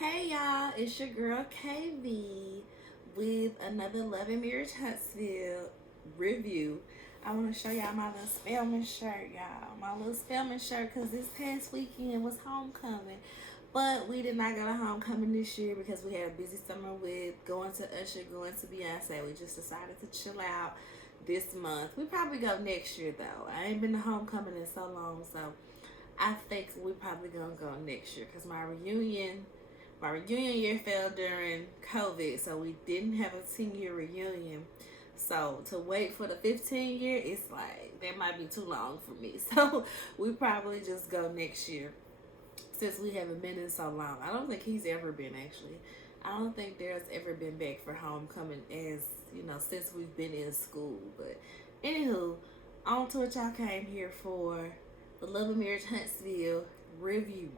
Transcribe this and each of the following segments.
Hey y'all, it's your girl KV with another Love and Marriage Huntsville review. I want to show y'all my little Spelman shirt, y'all. My little Spelman shirt because this past weekend was homecoming. But we did not go to homecoming this year because we had a busy summer with going to Usher, going to Beyonce. We just decided to chill out this month. We probably go next year though. I ain't been to homecoming in so long, so I think we probably gonna go next year because my reunion year fell during COVID, so we didn't have a 10-year reunion. So to wait for the 15 year, it's like that might be too long for me. So we probably just go next year since we haven't been in so long. I don't think he's ever been actually. I don't think there's ever been back for homecoming as since we've been in school. But anywho, on to what y'all came here for, the Love and Marriage Huntsville review.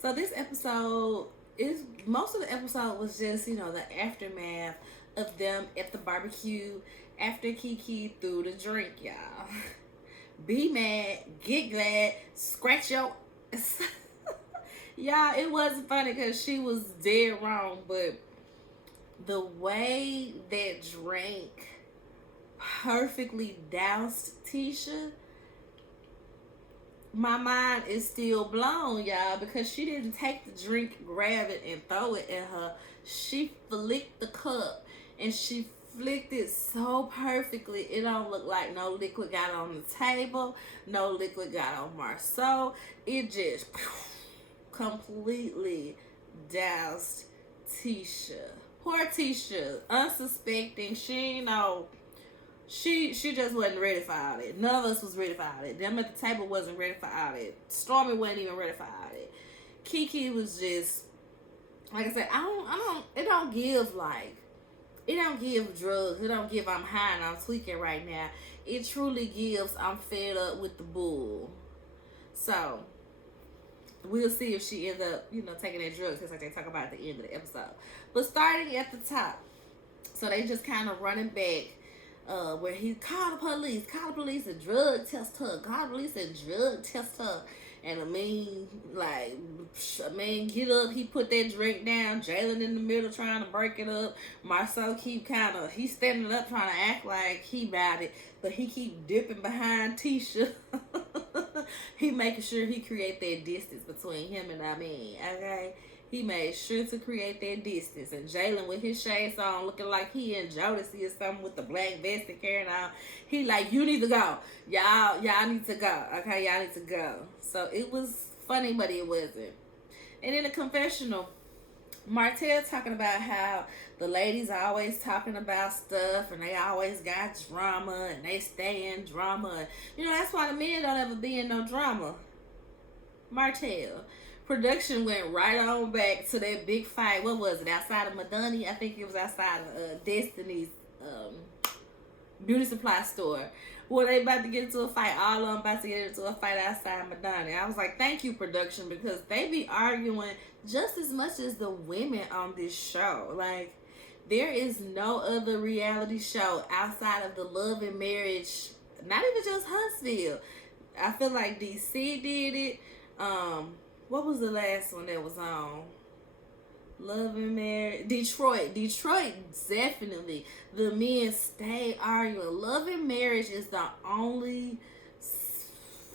So this episode is most of the episode was just the aftermath of them at the barbecue after Keke threw the drink, y'all. Be mad, get glad, scratch your y'all. It wasn't funny because she was dead wrong, but the way that drink perfectly doused Tisha, my mind is still blown, y'all, because she didn't take the drink, grab it, and throw it at her. She flicked the cup, and she flicked it so perfectly. It don't look like no liquid got on the table, no liquid got on Marceau. It just completely doused Tisha. Poor Tisha, unsuspecting. She just wasn't ready for all that. None of us was ready for all that. Them at the table wasn't ready for all that. Stormy wasn't even ready for all that. Keke was just, like I said, it don't give drugs. It don't give I'm high and I'm tweaking right now. It truly gives I'm fed up with the bull. So we'll see if she ends up, taking that drug, because like they talk about at the end of the episode. But starting at the top, so they just kind of running back. Where he called the police and drug test her, called the police and drug test her. And get up, he put that drink down, Jalen in the middle trying to break it up. Marceau he's standing up trying to act like he about it, but he keep dipping behind Tisha. He making sure he create that distance between him and okay? He made sure to create that distance. And Jalen with his shades on, looking like he in Jodeci or something with the black vest and carrying on. He like, you need to go. Y'all need to go. Okay, y'all need to go. So it was funny, but it wasn't. And in the confessional, Martell talking about how the ladies are always talking about stuff and they always got drama and they stay in drama. That's why the men don't ever be in no drama. Martell. Production went right on back to that big fight. What was it? Outside of Madani? I think it was outside of Destiny's beauty supply store. Well, they about to get into a fight. All of them about to get into a fight outside Madani. I was like, thank you, production, because they be arguing just as much as the women on this show. Like, there is no other reality show outside of the Love and Marriage, not even just Huntsville. I feel like DC did it. What was the last one that was on? Love and Marriage. Detroit, definitely. The men stay arguing. Love and Marriage is the only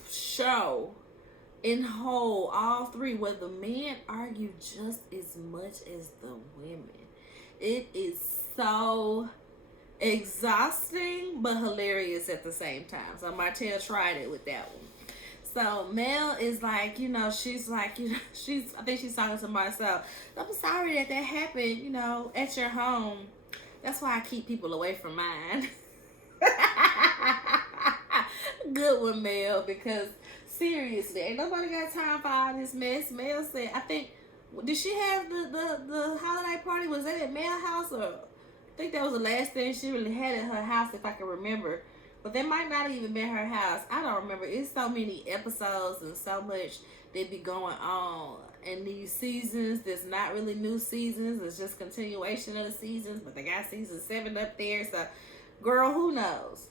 show in whole, all three, where the men argue just as much as the women. It is so exhausting but hilarious at the same time. So Martell tried it with that one. So Mel is like, she's like, I think she's talking to Marcel. I'm sorry that happened, at your home. That's why I keep people away from mine. Good one, Mel, because seriously, ain't nobody got time for all this mess. Mel said, I think, did she have the holiday party? Was that at Mel's house? Or I think that was the last thing she really had at her house, if I can remember. But that might not even been her house. I don't remember. It's so many episodes and so much that be going on in these seasons. There's not really new seasons. It's just continuation of the seasons. But they got season 7 up there. So, girl, who knows?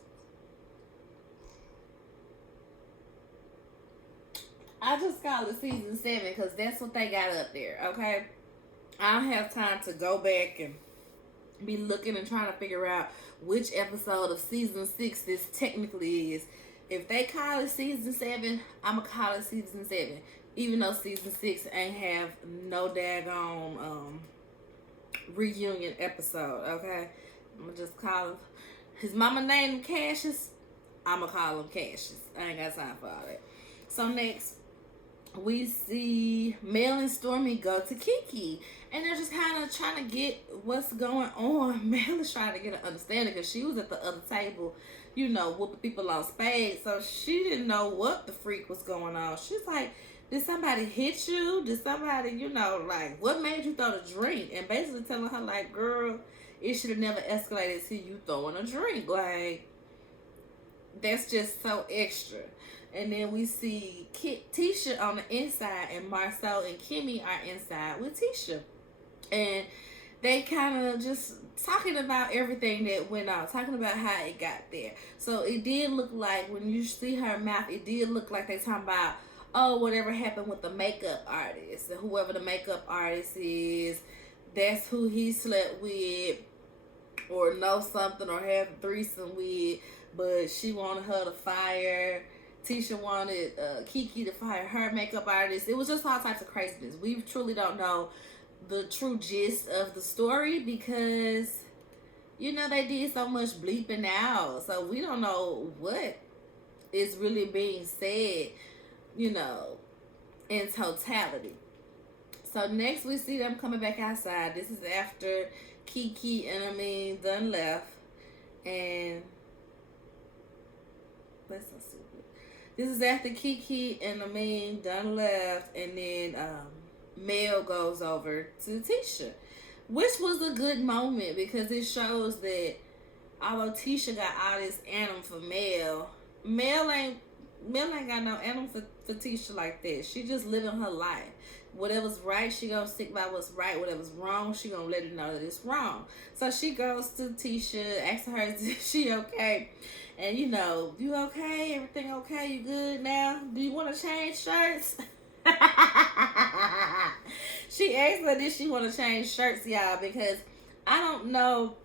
I just call it season 7 because that's what they got up there, okay? I don't have time to go back and be looking and trying to figure out which episode of season 6 this technically is. If they call it season 7, I'ma call it season 7. Even though season 6 ain't have no daggone reunion episode, okay? I'ma just call him. His mama named him Cassius. I'ma call him Cassius. I ain't got time for all that. So next, we see Mel and Stormy go to Keke. And they're just kind of trying to get what's going on. Mel is trying to get an understanding because she was at the other table, you know, whooping people on spades. So she didn't know what the freak was going on. She's like, did somebody hit you? Did somebody, you know, like, what made you throw the drink? And basically telling her, like, girl, it should have never escalated to you throwing a drink. Like, that's just so extra. And then we see Tisha on the inside, and Marcel and Kimmy are inside with Tisha. And they kind of just talking about everything that went on, talking about how it got there. So it did look like, when you see her mouth, it did look like they talking about, oh, whatever happened with the makeup artist. And whoever the makeup artist is, that's who he slept with, or know something, or have a threesome with. But she wanted her to fire. Tisha wanted Keke to fire her makeup artist. It was just all types of craziness. We truly don't know the true gist of the story because, you know, they did so much bleeping out. So we don't know what is really being said, you know, in totality. So next we see them coming back outside. This is after Keke and Amin done left. And that's so stupid. This is after Keke and Amin done left, and then Mel goes over to Tisha, which was a good moment because it shows that although Tisha got all this animal for Mel ain't got no animal for Tisha like that. She just living her life. Whatever's right, she gonna stick by what's right. Whatever's wrong, she gonna let her know that it's wrong. So she goes to Tisha, asking her, is she okay? And, you know, you okay? Everything okay? You good now? Do you want to change shirts? She asked her, did she want to change shirts, y'all? Because I don't know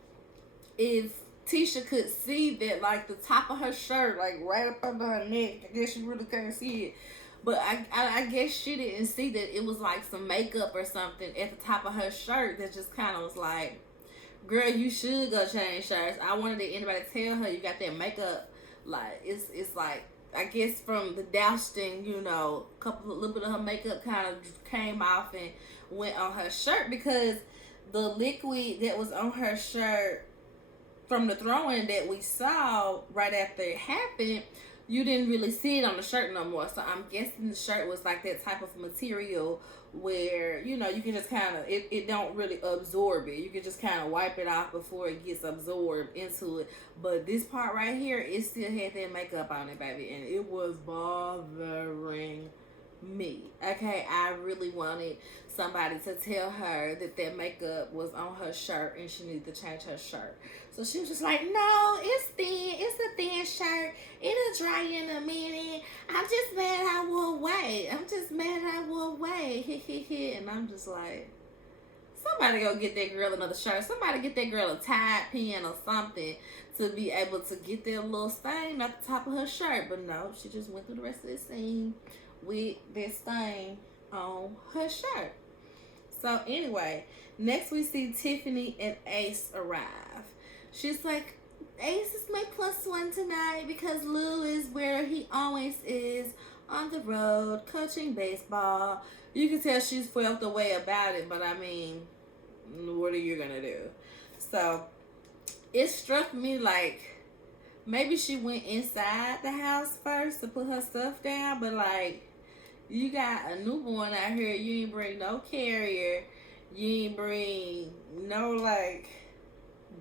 if Tisha could see that, like, the top of her shirt, like, right up under her neck. I guess she really couldn't see it. But I guess she didn't see that it was, like, some makeup or something at the top of her shirt that just kind of was like, girl, you should go change shirts. I wanted anybody to tell her you got that makeup. Like, it's like, I guess from the dousing, you know, a little bit of her makeup kind of came off and went on her shirt because the liquid that was on her shirt from the throwing that we saw right after it happened, you didn't really see it on the shirt no more. So I'm guessing the shirt was like that type of material where, you know, you can just kind of, it don't really absorb it. You can just kind of wipe it off before it gets absorbed into it. But this part right here, it still had that makeup on it, baby. And it was bothering me. Okay, I really wanted somebody to tell her that that makeup was on her shirt and she needed to change her shirt. So she was just like, no, it's thin. It's a thin shirt. It'll dry in a minute. I'm just mad I wore white. I'm just mad I wore white. And I'm just like, somebody go get that girl another shirt. Somebody get that girl a Tide pen or something to be able to get that little stain at the top of her shirt. But no, she just went through the rest of the scene with that stain on her shirt. So anyway, next we see Tiffany and Ace arrive. She's like, Ace is my +1 tonight because Lou is where he always is, on the road, coaching baseball. You can tell she's felt the way about it, but I mean, what are you gonna do? So it struck me like maybe she went inside the house first to put her stuff down, but like, you got a newborn out here, you ain't bring no carrier, you ain't bring no like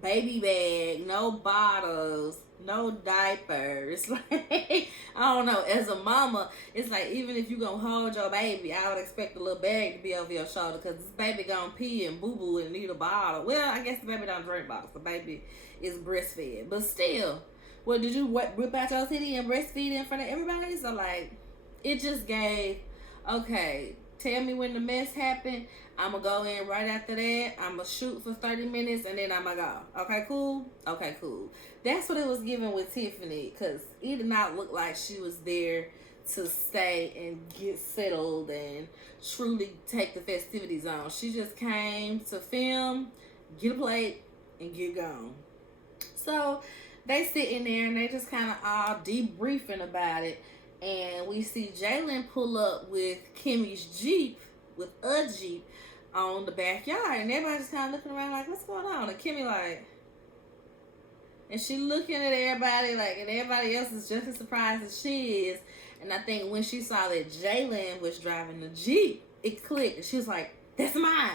baby bag, no bottles, no diapers. Like, I don't know, as a mama, it's like, even if you gonna hold your baby, I would expect a little bag to be over your shoulder because this baby gonna pee and boo-boo and need a bottle. Well, I guess the baby don't drink bottles. The baby is breastfed. But still, what, did you whip out your titty and breastfeed in front of everybody? So, like, it just gave, okay, tell me when the mess happened. I'm going to go in right after that. I'm going to shoot for 30 minutes and then I'm going to go. Okay, cool? Okay, cool. That's what it was given with Tiffany, because it did not look like she was there to stay and get settled and truly take the festivities on. She just came to film, get a plate, and get gone. So they sitting there and they just kind of all debriefing about it. And we see Jalen pull up with Kimmy's Jeep, with a Jeep, on the backyard. And everybody's kind of looking around like, what's going on? And Kimmy like, and she looking at everybody like, and everybody else is just as surprised as she is. And I think when she saw that Jalen was driving the Jeep, it clicked. And she was like, that's mine.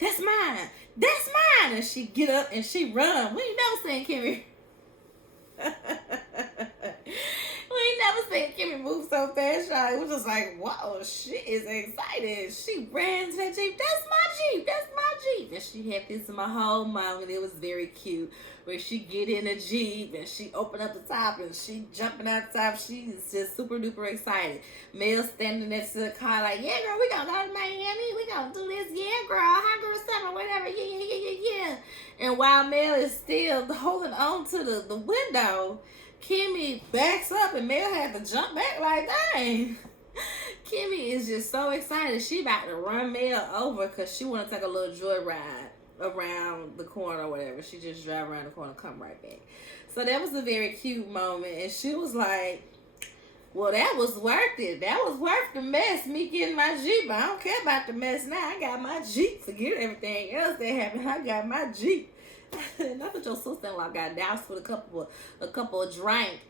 That's mine. That's mine. And she get up and she run. We ain't never seen Kimmy. We ain't never seen Kimmy move so fast, y'all. It was just like, whoa, she is excited. She ran to that Jeep. That's my Jeep. That's my Jeep. And she had this in my whole moment. It was very cute. Where she get in a Jeep and she open up the top and she jumping out the top. She's just super duper excited. Mel standing next to the car like, yeah, girl, we gonna go to Miami. We gonna do this. Yeah, girl. Hot girl summer, whatever. Yeah. And while Mel is still holding on to the window, Kimmy backs up and Mel had to jump back like, dang. Kimmy is just so excited. She about to run Mel over because she want to take a little joyride around the corner or whatever. She just drive around the corner and come right back. So that was a very cute moment. And she was like, well, that was worth it. That was worth the mess, me getting my Jeep. I don't care about the mess now. I got my Jeep. Forget everything else that happened. I got my Jeep. Not that your sister-in-law got doused with a couple of drink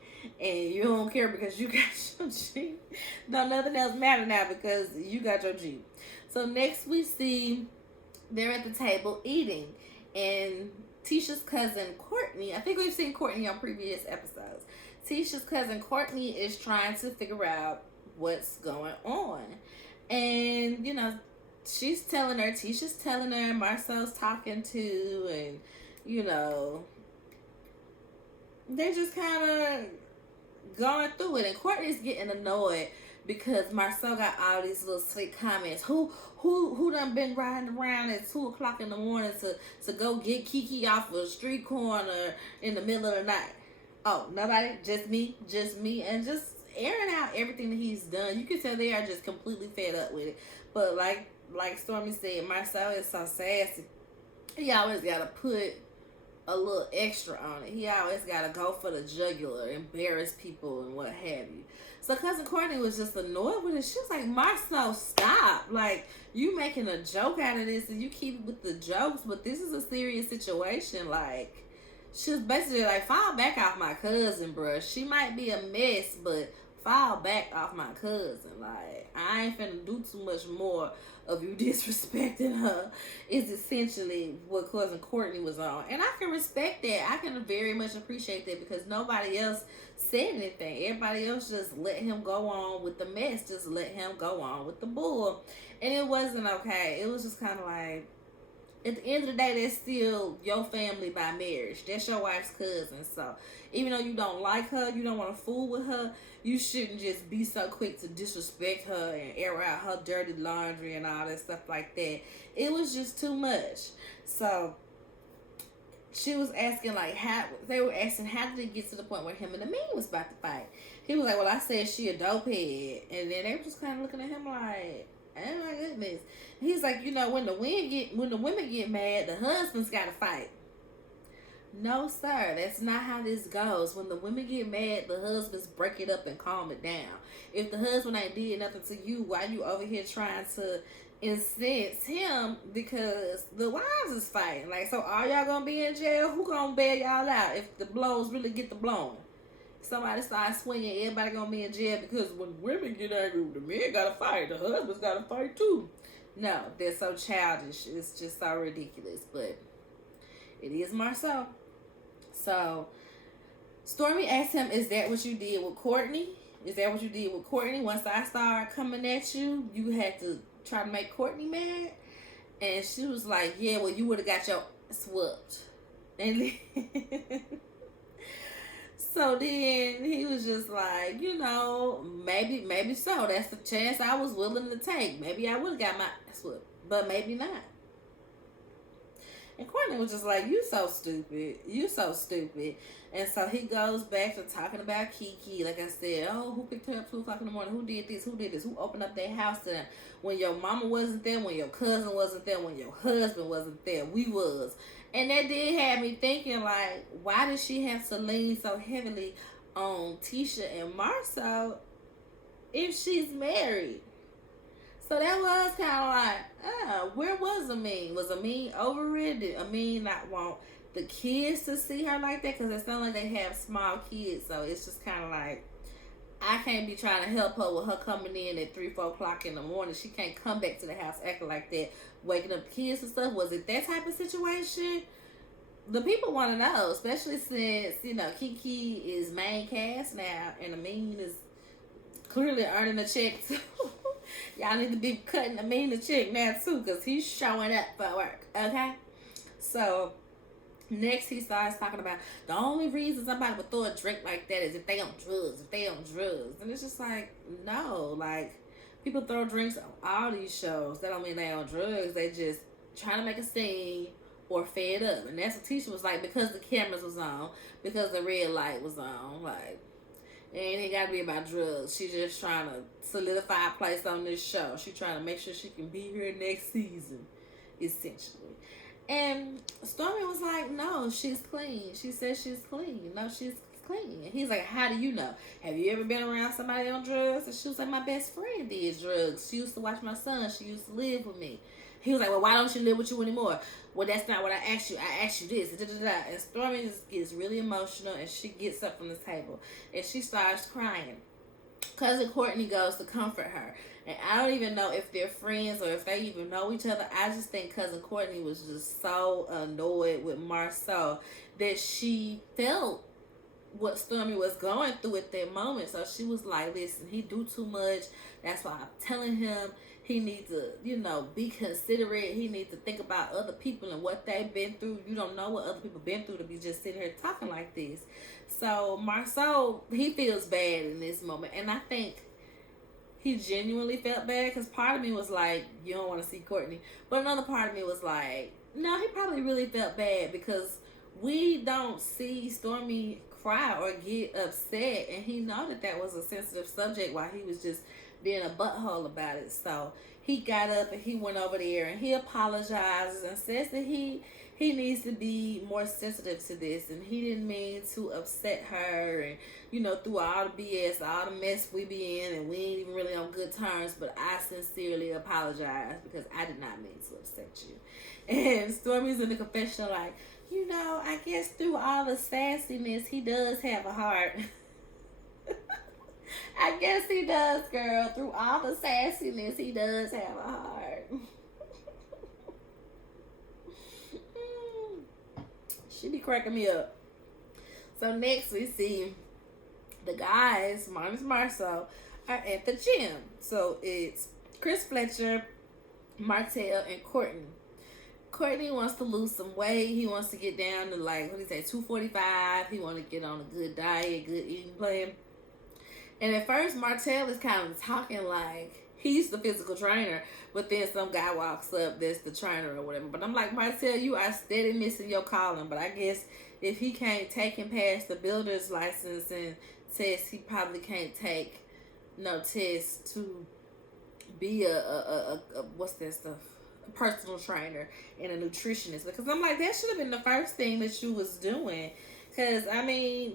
and you don't care because you got your Jeep. No, nothing else matter now because you got your Jeep. So next we see they're at the table eating, and Tisha's cousin Courtney, I think we've seen Courtney on previous episodes. Tisha's cousin Courtney is trying to figure out what's going on. And, you know, Tisha's telling her, Marcel's talking to, and, you know, they're just kind of going through it. And Courtney's getting annoyed because Marcel got all these little sweet comments. Who done been riding around at 2 o'clock in the morning to go get Keke off of a street corner in the middle of the night? Oh, nobody? Just me, and just airing out everything that he's done. You can tell they are just completely fed up with it. But like Stormy said, Marcel is so sassy. He always got to put a little extra on it. He always got to go for the jugular, embarrass people and what have you. So Cousin Courtney was just annoyed with it. She was like, Marcel, stop. Like, you making a joke out of this and you keep with the jokes, but this is a serious situation. Like, she was basically like, fall back off my cousin, bruh. She might be a mess, but fall back off my cousin. Like, I ain't finna do too much more of you disrespecting her, is essentially what Cousin Courtney was on. And I can respect that. I can very much appreciate that because nobody else said anything. Everybody else just let him go on with the mess. Just let him go on with the bull. And it wasn't okay. It was just kind of like, at the end of the day, that's still your family by marriage. That's your wife's cousin. So even though you don't like her, you don't want to fool with her, you shouldn't just be so quick to disrespect her and air out her dirty laundry and all that stuff like that. It was just too much. So she was asking, like, how did it get to the point where him and the man was about to fight? He was like, well, I said she a dope head. And then they were just kind of looking at him like, oh my goodness. He's like, you know, when the women get mad, the husband's got to fight. No, sir, that's not how this goes. When the women get mad, the husbands break it up and calm it down. If the husband ain't did nothing to you, why you over here trying to incense him? Because the wives is fighting. Like, so are y'all gonna be in jail? Who gonna bail y'all out if the blows really get the blowing? Somebody start swinging, everybody gonna be in jail because when women get angry, the men gotta fight, the husbands gotta fight too. No, they're so childish. It's just so ridiculous. But it is Marcel. So Stormy asked him, is that what you did with Courtney? Is that what you did with Courtney? Once I started coming at you, you had to try to make Courtney mad? And she was like, yeah, well, you would have got your ass whooped. And So then he was just like, maybe so. That's the chance I was willing to take. Maybe I would have got my ass whooped, but maybe not. And Courtney was just like, you so stupid. You so stupid. And so he goes back to talking about Keke. Like I said, oh, who picked her up 2 o'clock in the morning? Who did this? Who did this? Who opened up their house to them? When your mama wasn't there, when your cousin wasn't there, when your husband wasn't there, we was. And that did have me thinking, like, why did she have to lean so heavily on Tisha and Marcel if she's married? So that was kind of like, where was Amin? Was Amin over it? Did Amin not want the kids to see her like that? Because it sounds like they have small kids. So it's just kind of like, I can't be trying to help her with her coming in at 3, 4 o'clock in the morning. She can't come back to the house acting like that, waking up the kids and stuff. Was it that type of situation? The people want to know, especially since, Keke is main cast now and Amin is clearly earning a check too. Y'all need to be cutting Amin the check now too, because he's showing up for work, okay? So next he starts talking about the only reason somebody would throw a drink like that is if they on drugs. And it's just like, no, like, people throw drinks on all these shows. That don't mean they on drugs. They just trying to make a scene or fed up. And that's what Tisha was like, because the cameras was on, because the red light was on, like, it ain't got to be about drugs. She just trying to solidify a place on this show. She trying to make sure she can be here next season, essentially. And Stormy was like, no, she's clean. She said she's clean. No, she's clean. And he's like, how do you know? Have you ever been around somebody on drugs? And she was like, my best friend did drugs. She used to watch my son. She used to live with me. He was like, well, why don't she live with you anymore? Well, that's not what I asked you. I asked you this. And Stormy just gets really emotional, and she gets up from the table, and she starts crying. Cousin Courtney goes to comfort her. And I don't even know if they're friends or if they even know each other. I just think Cousin Courtney was just so annoyed with Marceau that she felt what Stormy was going through at that moment. So she was like, listen, he do too much. That's why I'm telling him he needs to, be considerate. He needs to think about other people and what they've been through. You don't know what other people been through to be just sitting here talking like this. So Marceau, he feels bad in this moment. And I think he genuinely felt bad, because part of me was like, you don't want to see Courtney. But another part of me was like, no, he probably really felt bad, because we don't see Stormy cry or get upset. And he know that was a sensitive subject while he was just being a butthole about it. So he got up and he went over there and he apologizes and says that he needs to be more sensitive to this, and he didn't mean to upset her, and through all the BS, all the mess we be in, and we ain't even really on good terms, but I sincerely apologize because I did not mean to upset you. And Stormy's in the confessional like, I guess through all the sassiness, he does have a heart. I guess he does, girl. Through all the sassiness, he does have a heart. She be cracking me up. So next we see the guys, minus Marceau, are at the gym. So it's Chris Fletcher, Martell, and Courtney. Courtney wants to lose some weight. He wants to get down to 245. He wants to get on a good diet, good eating plan. And at first, Martell is kind of talking like he's the physical trainer, but then some guy walks up that's the trainer or whatever. But I'm like, Martell, you are steady missing your calling. But I guess if he can't take him past the builder's license and test, he probably can't take no test to be a what's that stuff? A personal trainer and a nutritionist. Because I'm like, that should have been the first thing that you was doing. Because,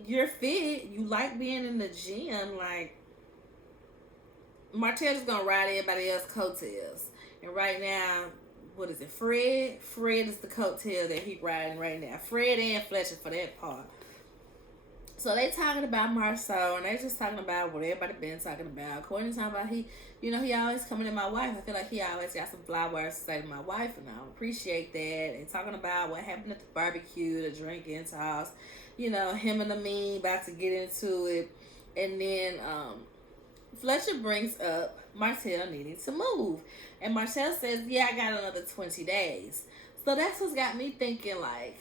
you're fit. You like being in the gym. Like, Martell is going to ride everybody else's coattails. And right now, what is it? Fred? Fred is the coattail that he riding right now. Fred and Fletcher for that part. So they talking about Marceau, and they just talking about what everybody been talking about. Courtney talking about he always coming to my wife. I feel like he always got some flowers to say to my wife, and I appreciate that. And talking about what happened at the barbecue, the drinking toss, him and Amin about to get into it. And then Fletcher brings up Martell needing to move. And Martell says, yeah, I got another 20 days. So that's what's got me thinking, like,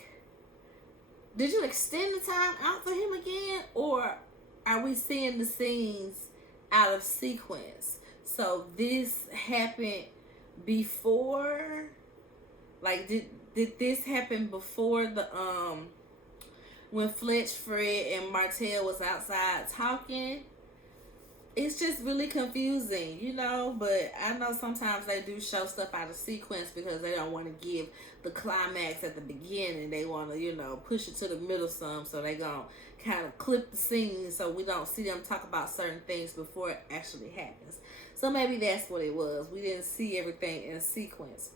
Did you extend the time out for him again, or are we seeing the scenes out of sequence? So this happened before, like did this happen before the when Fletch, Fred, and Martell was outside talking? It's just really confusing, you know, but I know sometimes they do show stuff out of sequence because they don't want to give the climax at the beginning. They want to, you know, push it to the middle some, so they gonna kind of clip the scene so we don't see them talk about certain things before it actually happens. So maybe that's what it was. We didn't see everything in sequence.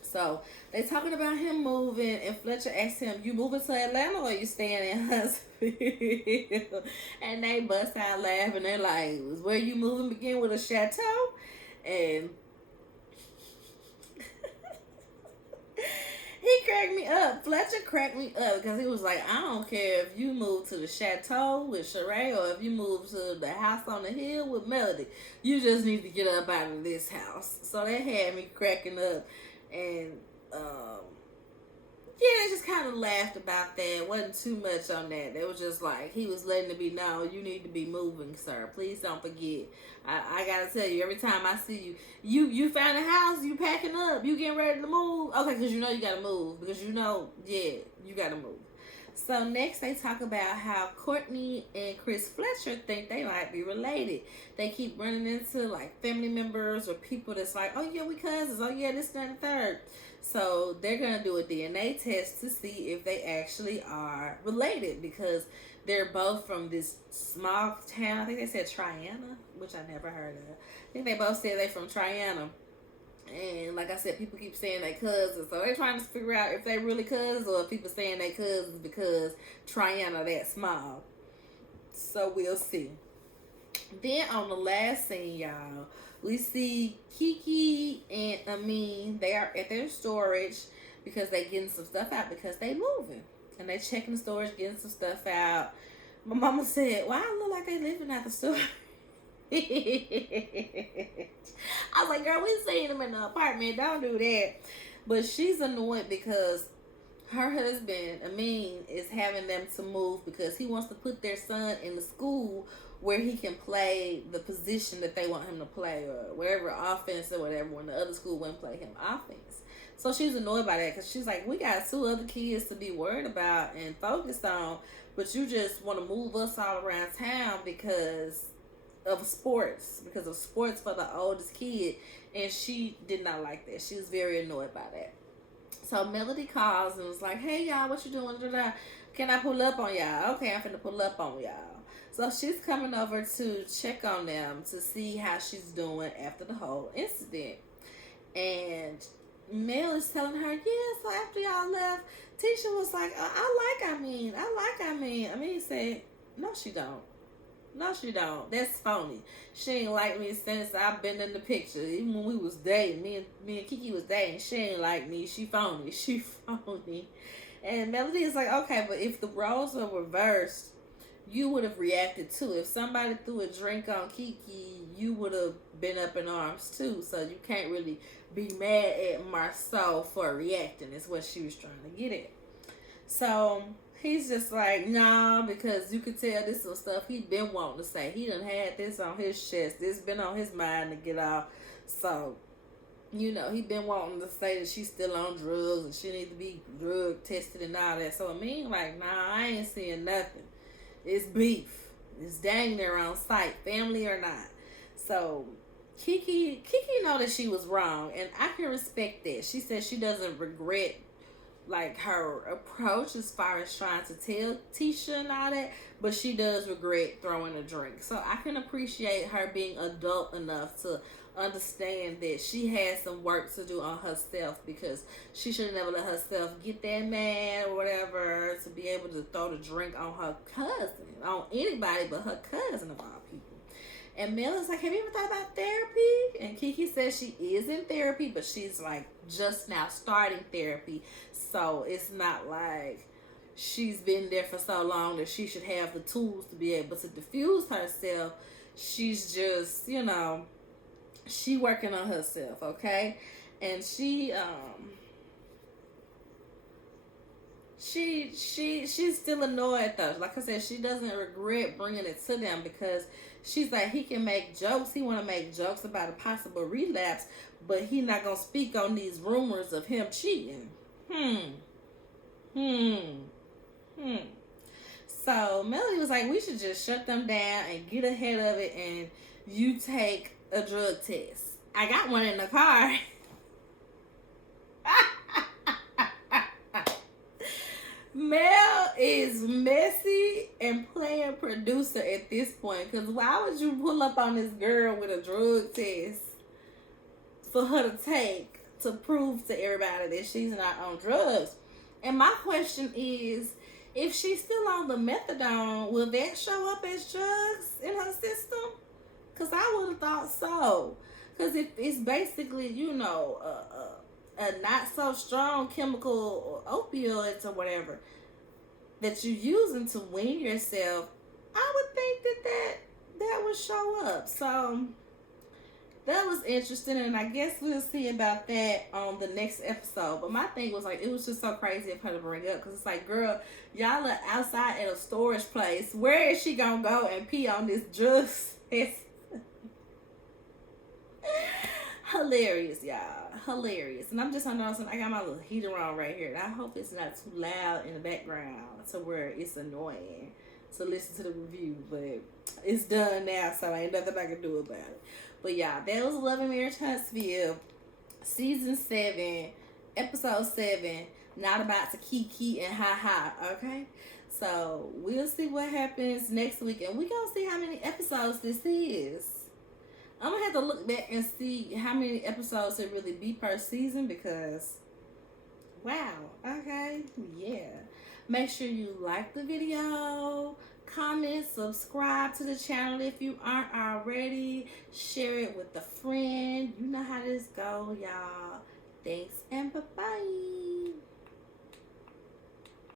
So they talking about him moving, and Fletcher asked him, "You moving to Atlanta or you staying in Huntsville?" And they bust out laughing. They're like, "Where you moving begin with a chateau?" And he cracked me up. Fletcher cracked me up because he was like, "I don't care if you move to the chateau with Sheree or if you move to the house on the hill with Melody. You just need to get up out of this house." So they had me cracking up. And yeah, they just kind of laughed about that. Wasn't too much on that. They was just like, he was letting it be known, you need to be moving, sir. Please don't forget. I gotta tell you, every time I see you found a house, you packing up, you getting ready to move. Okay, because you know you gotta move. Because you know, yeah, you gotta move. So next they talk about how Courtney and Chris Fletcher think they might be related. They keep running into like family members or people that's like, "Oh yeah, we cousins. Oh yeah, this, that, and third." So they're gonna do a DNA test to see if they actually are related because they're both from this small town. I think they said Triana, which I never heard of. I think they both said they're from Triana. And like I said, people keep saying they cousins. So they're trying to figure out if they really cousins or if people saying they cousins because Triana that small. So we'll see. Then on the last scene, y'all, we see Keke and Amin. They are at their storage because they getting some stuff out because they moving. And they checking the storage, getting some stuff out. My mama said, "Why I look like they living at the store?" I was like, "Girl, we seen them in the apartment. Don't do that." But she's annoyed because her husband, Amin, is having them to move because he wants to put their son in the school where he can play the position that they want him to play or whatever, offense or whatever, when the other school wouldn't play him offense. So she's annoyed by that because she's like, "We got 2 other kids to be worried about and focused on, but you just want to move us all around town because of sports for the oldest kid." And she did not like that. She was very annoyed by that. So Melody calls and was like, "Hey y'all, what you doing? Can I pull up on y'all?" "Okay, I'm finna pull up on y'all." So she's coming over to check on them to see how she's doing after the whole incident. And Mel is telling her, "Yeah, so after y'all left, Tisha was like, I like Amin. Amin said, "No, she don't. No, she don't. That's phony. She ain't like me since I've been in the picture. Even when we was dating, me and Keke was dating, she ain't like me. She phony. She phony." And Melody is like, "Okay, but if the roles were reversed, you would have reacted too. If somebody threw a drink on Keke, you would have been up in arms too. So you can't really be mad at Marceau for reacting," is what she was trying to get at. So he's just like, "Nah," because you could tell this was stuff he'd been wanting to say. He done had this on his chest. This been on his mind to get off. So, you know, he been wanting to say that she's still on drugs and she need to be drug tested and all that. So I mean, like, "Nah, I ain't seeing nothing. It's beef. It's dang near on sight, family or not." So Keke know that she was wrong, and I can respect that. She said she doesn't regret like her approach as far as trying to tell Tisha and all that, but she does regret throwing a drink. So I can appreciate her being adult enough to understand that she has some work to do on herself because she should have never let herself get that mad or whatever to be able to throw the drink on her cousin, on anybody but her cousin of all people. And Mel is like, "Have you ever thought about therapy?" And Keke says she is in therapy, but she's like just now starting therapy. So it's not like she's been there for so long that she should have the tools to be able to diffuse herself. She's just, you know, she working on herself, okay? And she she's still annoyed though. Like I said, she doesn't regret bringing it to them because she's like, he can make jokes. He want to make jokes about a possible relapse, but he not gonna speak on these rumors of him cheating. So Melody was like, we should just shut them down and get ahead of it, and you take a drug test. I got one in the car. Mel is messy and playing producer at this point. Because why would you pull up on this girl with a drug test for her to take to prove to everybody that she's not on drugs? And my question is, if she's still on the methadone, will that show up as drugs in her system? Because I would have thought so. Because if it's basically, you know, a not so strong chemical or opioids or whatever that you're using to wean yourself, I would think that would show up. So that was interesting, and I guess we'll see about that on the next episode. But my thing was like, it was just so crazy of her to bring up, because it's like, girl, y'all are outside at a storage place. Where is she gonna go and pee on this drug test? Hilarious, y'all. Hilarious. And I'm just noticing I got my little heater on right here. And I hope it's not too loud in the background to where it's annoying to listen to the review. But it's done now, so ain't nothing I can do about it. But y'all, that was Love and Marriage Huntsville, Season 7, Episode 7, Not About to Keke and Ha Ha, okay? So we'll see what happens next week. And we're going to see how many episodes this is. I'm going to have to look back and see how many episodes it really be per season, because, wow, okay, yeah. Make sure you like the video, comment, subscribe to the channel if you aren't already, share it with a friend. You know how this go, y'all. Thanks and bye-bye.